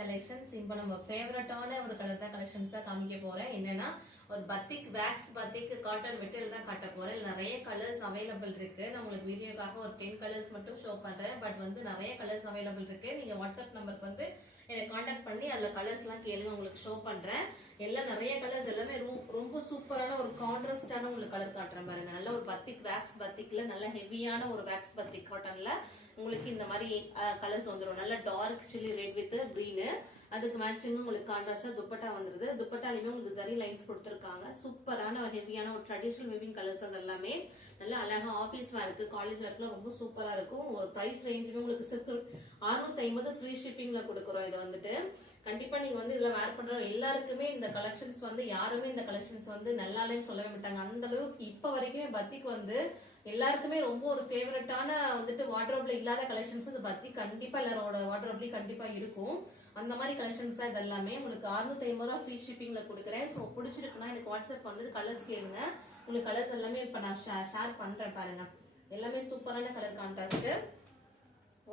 Collections. இப்போ நம்ம ஃபேவரட்டான ஒரு கலர் தான் கலெக்ஷன்ஸ் தான் காமிக்க போறேன். என்னன்னா ஒரு பத்திக் வேக்ஸ் பத்திக் காட்டன் மெட்டீரியல் தான் காட்ட போறேன். நிறைய கலர்ஸ் அவைலபிள் இருக்கு. நான் உங்களுக்கு வீடியோக்காக ஒரு 10 கலர்ஸ் மட்டும் ஷோ பண்றேன். பட் வந்து நிறைய கலர்ஸ் அவைலபிள் இருக்கு. நீங்க வாட்ஸ்அப் நம்பருக்கு வந்து எனக்கு காண்டாக்ட் பண்ணி அதுல கலர்ஸ் எல்லாம் கேளுங்க, உங்களுக்கு ஷோ பண்றேன். எல்லாம் நிறைய கலர்ஸ் எல்லாமே ரொம்ப சூப்பரான ஒரு கான்ட்ராஸ்டான உங்களுக்கு கலர் காட்டுறேன் பாருங்க. நல்ல ஒரு பத்திக் வேக்ஸ் பத்திக்ல நல்ல ஹெவியான ஒரு வேக்ஸ் பத்திக் காட்டன்ல உங்களுக்கு இந்த மாதிரி கலர்ஸ் வந்துடும். நல்ல dark chilli red with green, அதுக்கு மேட்சிங் உங்களுக்கு கான்ட்ராஸ்டா துப்பட்டா வந்துருது. துப்பட்டாலுமே உங்களுக்கு ஜரி லைன்ஸ் கொடுத்துருக்காங்க. சூப்பரான ஹெவியான ஒரு ட்ரெடிஷனல் வெவிங் கலர்ஸ் எல்லாமே நல்லா அழகா ஆபீஸ் வேர்க்கு காலேஜ் வேர்க்குலாம் ரொம்ப சூப்பரா இருக்கும். ஒரு பிரைஸ் ரேஞ்சுமே உங்களுக்கு 650 ஃப்ரீ ஷிப்பிங்ல கொடுக்குறோம். இதை வந்துட்டு கண்டிப்பா நீங்க வந்து இதுல வேர் பண்ற எல்லாருக்குமே இந்த கலெக்ஷன்ஸ் வந்து யாருமே இந்த கலெக்ஷன்ஸ் வந்து நல்லாலேன்னு சொல்லவே மாட்டாங்க. அந்த அளவுக்கு இப்ப வரைக்குமே பத்திக் வந்து எல்லாருக்குமே ரொம்ப ஒரு ஃபேவரட்டான வந்துட்டு வார்ட்ரோப்ல இல்லாத கலெக்ஷன்ஸ் இந்த பத்திக் கண்டிப்பா எல்லாரோட வார்ட்ரோப்லயும் கண்டிப்பா இருக்கும். அந்த மாதிரி கலெக்ஷன்ஸ் தான் இது எல்லாமே. உங்களுக்கு 650 ரூபா ஃப்ரீ ஷிப்பிங்ல கொடுக்குறேன். ஸோ பிடிச்சிருக்குன்னா எனக்கு வாட்ஸ்அப் வந்து கலர்ஸ் கேளுங்க. உங்களுக்கு கலர்ஸ் எல்லாமே இப்ப நான் ஷேர் பண்றேன் பாருங்க. எல்லாமே சூப்பரான கலர் கான்ட்ராஸ்ட்,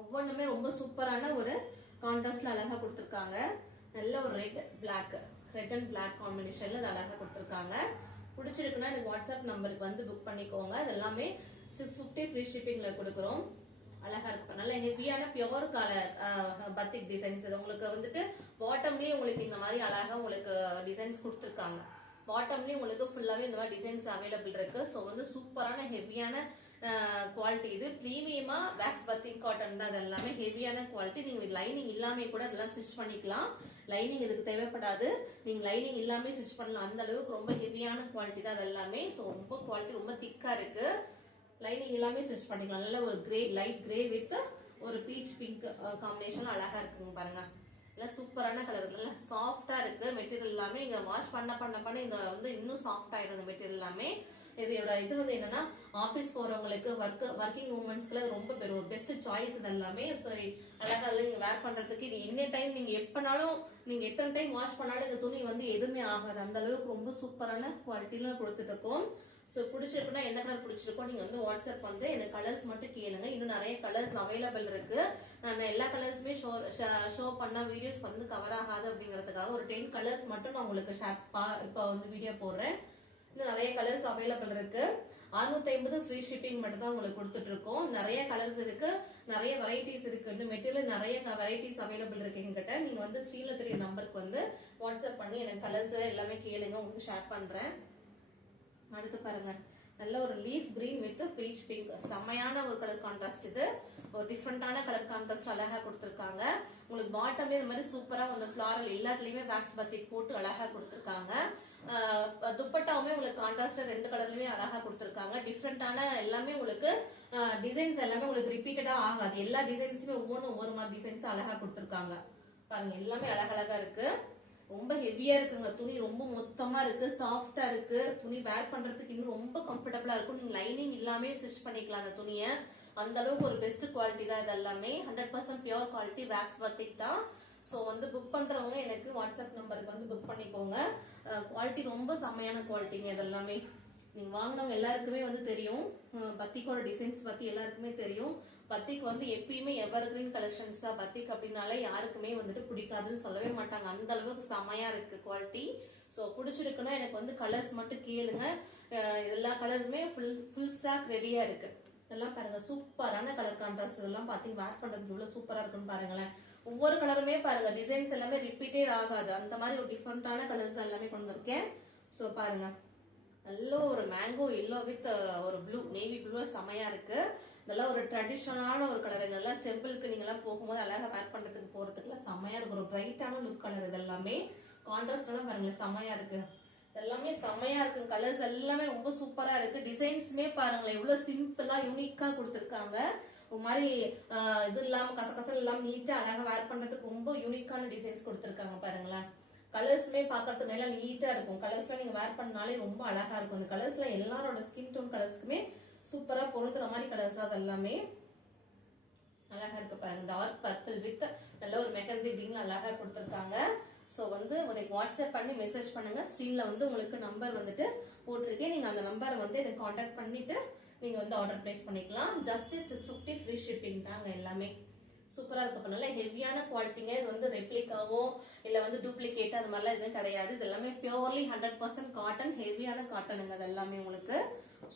ஒவ்வொன்றுமே ரொம்ப சூப்பரான ஒரு கான்ட்ராஸ்ட்ல அழகா கொடுத்துருக்காங்க. நல்ல ஒரு ரெட் அண்ட் பிளாக் காம்பினேஷன்ல அது அழகா கொடுத்துருக்காங்க. பிடிச்சிருக்குன்னா எனக்கு வாட்ஸ்அப் நம்பருக்கு வந்து புக் பண்ணிக்கோங்க. அது எல்லாமே 650 ஃப்ரீ ஷிப்பிங்ல கொடுக்குறோம். அழகா இருக்கு. நல்ல ஹெவியான பியோர் கலர் பத்திக் டிசைன்ஸ். உங்களுக்கு வந்துட்டு பாட்டம்லயே உங்களுக்கு இந்த மாதிரி அழகா உங்களுக்கு டிசைன்ஸ் கொடுத்துருக்காங்க. பாட்டம்லயே உங்களுக்கு ஃபுல்லாவே இந்த மாதிரி டிசைன்ஸ் அவைலபிள் இருக்கு. ஸோ வந்து சூப்பரான ஹெவியான குவாலிட்டி. இது பிரீமியமா வேக்ஸ் பத்திக் காட்டன் தான். அது எல்லாமே ஹெவியான குவாலிட்டி. நீங்க லைனிங் இல்லாம கூட அதெல்லாம் ஸ்டிச் பண்ணிக்கலாம். லைனிங் இதுக்கு தேவைப்படாது. நீங்க லைனிங் இல்லாம ஸ்டிச் பண்ணலாம். அந்த அளவுக்கு ரொம்ப ஹெவியான குவாலிட்டி தான் அது எல்லாமே. ஸோ ரொம்ப குவாலிட்டி ரொம்ப திக்கா இருக்கு. லைனிங் எல்லாமே ஸ்டிச் பண்ணிக்கலாம். நல்ல ஒரு கிரே லைட் கிரே வித் ஒரு பீச் பிங்க் காம்பினேஷன் அழகா இருக்குங்க பாருங்க. எல்லாம் சூப்பரான கலர், நல்லா சாஃப்டா இருக்கு. மெட்டீரியல் எல்லாமே நீங்க வாஷ் பண்ண இந்த வந்து இன்னும் சாஃப்ட் ஆயிரும் இந்த மெட்டீரியல் எல்லாமே. இது வந்து என்னன்னா ஆபீஸ் போறவங்களுக்கு ஒர்க்கிங் உமன்ஸ்க்கு ரொம்ப ஒரு பெஸ்ட் சாய்ஸ் இது எல்லாமே. சரி அழகா நீங்க வேர் பண்றதுக்கு இது எனி டைம் நீங்க எப்பனாலும் நீங்க எத்தனை டைம் வாஷ் பண்ணாலும் இந்த துணி வந்து எதுவுமே ஆகாது. அந்த அளவுக்கு ரொம்ப சூப்பரான குவாலிட்டில கொடுத்துட்டு இருக்கோம். ஸோ பிடிச்சிருக்குன்னா என்ன கலர் பிடிச்சிருக்கோ நீங்க வந்து வாட்ஸ்அப் வந்து எனக்கு கலர்ஸ் மட்டும் கேளுங்க. இன்னும் நிறைய கலர்ஸ் அவைலபிள் இருக்கு. நான் எல்லா கலர்ஸுமே ஷோ பண்ண வீடியோஸ் வந்து கவர் ஆகாது அப்படிங்கறதுக்காக ஒரு 10 கலர்ஸ் மட்டும் நான் உங்களுக்கு இப்ப வந்து வீடியோ போடுறேன். இன்னும் நிறைய கலர்ஸ் அவைலபிள் இருக்கு. 650 ஃப்ரீ ஷிப்பிங் மட்டும் தான் உங்களுக்கு கொடுத்துட்டு இருக்கோம். நிறைய கலர்ஸ் இருக்கு, நிறைய வெரைட்டிஸ் இருக்கு. இந்த மெட்டீரியல் நிறைய வெரைட்டிஸ் அவைலபிள் இருக்கு என்கிட்ட. நீங்க வந்து ஸ்க்ரீன்ல தெரிய நம்பருக்கு வந்து வாட்ஸ்அப் பண்ணி எனக்கு கலர்ஸ் எல்லாமே கேளுங்க, உங்களுக்கு ஷேர் பண்றேன். அடுத்து பாருங்க, நல்ல ஒரு leaf green with beach pink, செம்மையான ஒரு கலர் கான்ட்ராஸ்ட். இது ஒரு டிஃப்ரெண்டான கலர் கான்ட்ராஸ்ட் அழகா கொடுத்துருக்காங்க. உங்களுக்கு பாட்டம்ல இந்த மாதிரி சூப்பரா வந்து ஃபிளாரல் எல்லாத்துலயுமே வேக்ஸ் பத்திக் போட்டு அழகா கொடுத்துருக்காங்க. துப்பட்டாவுமே உங்களுக்கு கான்ட்ராஸ்டா 2 கலர்லயுமே அழகா கொடுத்துருக்காங்க. டிஃப்ரெண்டான எல்லாமே உங்களுக்கு டிசைன்ஸ் எல்லாமே உங்களுக்கு ரிப்பீட்டடா ஆகாது. எல்லா டிசைன்ஸுமே ஒவ்வொரு மாதிரி டிசைன்ஸ் அழகா கொடுத்துருக்காங்க பாருங்க. எல்லாமே அழகழகா இருக்கு. ரொம்ப ஹெவியா இருக்குங்க. துணி ரொம்ப மொத்தமா இருக்கு, சாஃப்டா இருக்கு. துணி வேர் பண்றதுக்கு இன்னும் ரொம்ப கம்ஃபர்டபுளா இருக்கும். நீங்க லைனிங் இல்லாமே ஸ்டிச் பண்ணிக்கலாம் அந்த துணியை. அந்த அளவுக்கு ஒரு பெஸ்ட் குவாலிட்டி தான் இது எல்லாமே. 100% பியூர் குவாலிட்டி வேக்ஸ் பத்திக் தான். ஸோ வந்து புக் பண்றவங்க எனக்கு வாட்ஸ்அப் நம்பருக்கு வந்து புக் பண்ணிக்கோங்க. குவாலிட்டி ரொம்ப செம்மையான குவாலிட்டிங்க இது எல்லாமே. நீங்க வாங்கினவங்க எல்லாருக்குமே வந்து தெரியும். பத்திக்கோட டிசைன்ஸ் பத்தி எல்லாருக்குமே தெரியும். பத்திக் வந்து எப்பயுமே எவர் கிரீன் கலெக்ஷன்ஸ் தான். பத்திக் அப்படின்னாலே யாருக்குமே வந்துட்டு பிடிக்காதுன்னு சொல்லவே மாட்டாங்க. அந்த அளவுக்கு செமையா இருக்கு குவாலிட்டி. ஸோ பிடிச்சிருக்குன்னா எனக்கு வந்து கலர்ஸ் மட்டும் கேளுங்க. எல்லா கலர்ஸுமே ஃபுல் ஸ்டாக் ரெடியா இருக்கு. இதெல்லாம் பாருங்க சூப்பரான கலர் கான்ட்ராஸ்ட். இதெல்லாம் பாத்தீங்க வேர் பண்றதுக்கு இவ்வளவு சூப்பரா இருக்குன்னு பாருங்களேன். ஒவ்வொரு கலருமே பாருங்க டிசைன்ஸ் எல்லாமே ரிப்பீட்டே ஆகாது. அந்த மாதிரி ஒரு டிஃப்ரெண்டான கலர்ஸ் எல்லாமே கொண்டு வந்திருக்கேன். ஸோ பாருங்க, நல்ல ஒரு மேங்கோ எல்லோ வித் ஒரு ப்ளூ நேவி ப்ளூ செமையா இருக்கு. இதெல்லாம் ஒரு ட்ரெடிஷனலான ஒரு கலர். இதெல்லாம் டெம்பிளுக்கு நீங்க எல்லாம் போகும்போது அழகா வேர் பண்றதுக்கு போறதுக்குள்ள செமையா இருக்கு. ஒரு பிரைட்டான லுக் கலர். இது எல்லாமே கான்ட்ராஸ்ட் எல்லாம் பாருங்க செமையா இருக்கு. எல்லாமே செமையா இருக்கு. கலர்ஸ் எல்லாமே ரொம்ப சூப்பரா இருக்கு. டிசைன்ஸுமே பாருங்களேன் எவ்வளவு சிம்பிளா யூனிக்கா கொடுத்துருக்காங்க. ஒரு மாதிரி இது இல்லாம கசகசல் இல்லாம நீட்டா அழகா வேர் பண்றதுக்கு ரொம்ப யூனிக்கான டிசைன்ஸ் கொடுத்துருக்காங்க பாருங்களேன். கலர்ஸ்மே பாக்கிறதுக்கு நல்லா நீட்டா இருக்கும். கலர்ஸ்ல நீங்க வேர் பண்ணாலே ரொம்ப அழகா இருக்கும். இந்த கலர்ஸ்ல எல்லாரோட ஸ்கின் டோன் கலர்ஸ்க்குமே சூப்பரா பொருந்துற மாதிரி கலர்ஸ் அது எல்லாமே அழகா இருக்கு பாருங்க. டார்க் பர்பிள் வித் நல்ல ஒரு மெஹந்தி கிரீன் அழகா கொடுத்துருக்காங்க. ஸோ வந்து உங்களுக்கு வாட்ஸ்அப் பண்ணி மெசேஜ் பண்ணுங்க. ஸ்க்ரீன்ல வந்து உங்களுக்கு நம்பர் வந்துட்டு போட்டிருக்கேன். நீங்க அந்த நம்பர் வந்து எனக்கு கான்டாக்ட் பண்ணிட்டு நீங்க வந்து ஆர்டர் பிளேஸ் பண்ணிக்கலாம். ஜஸ்ட் 650 ஃப்ரீ ஷிப்பிங் தாங்க எல்லாமே. சூப்பரா இருக்கு. நல்ல ஹெவியான குவாலிட்டிங்க. இது வந்து ரெப்ளிகாவோ இல்ல வந்து டூப்ளிகேட் அது மாதிரிலாம் எதுவும் கிடையாது. இது எல்லாமே பியூர்லி 100% காட்டன், ஹெவியான காட்டனுங்க அது எல்லாமே உங்களுக்கு.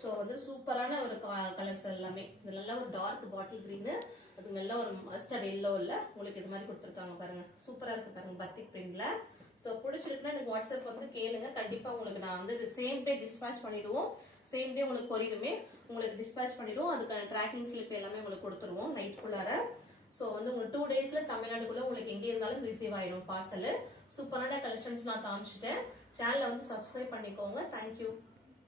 ஸோ வந்து சூப்பரான ஒரு கலர்ஸ் எல்லாமே. இது நல்ல ஒரு டார்க் பாட்டில் கிரீனு, அது நல்ல ஒரு மஸ்டர்ட் எல்லோவில் உங்களுக்கு இது மாதிரி கொடுத்துருக்காங்க பாருங்க. சூப்பரா இருக்கு பாருங்க பத்திக் பிரிண்ட்ல. ஸோ பிடிச்சிருக்குன்னா எனக்கு வாட்ஸ்அப் வந்து கேளுங்க. கண்டிப்பா உங்களுக்கு நான் வந்து சேம் டே டிஸ்பேச் பண்ணிடுவோம். சேம் டே உங்களுக்கு கொரியருமே உங்களுக்கு டிஸ்பேச் பண்ணிடுவோம். அதுக்கான ட்ராக்கிங் ஸ்லிப் எல்லாமே உங்களுக்கு கொடுத்துருவோம் நைட்குள்ளார. ஸோ வந்து உங்களுக்கு 2 டேஸ்ல தமிழ்நாடுக்குள்ள உங்களுக்கு எங்கே இருந்தாலும் ரிசீவ் ஆயிடும் பார்சல். சூப்பரான கலெக்ஷன்ஸ் நான் காமிச்சிட்டேன். சேனலை வந்து சப்ஸ்கிரைப் பண்ணிக்கோங்க. தேங்க்யூ.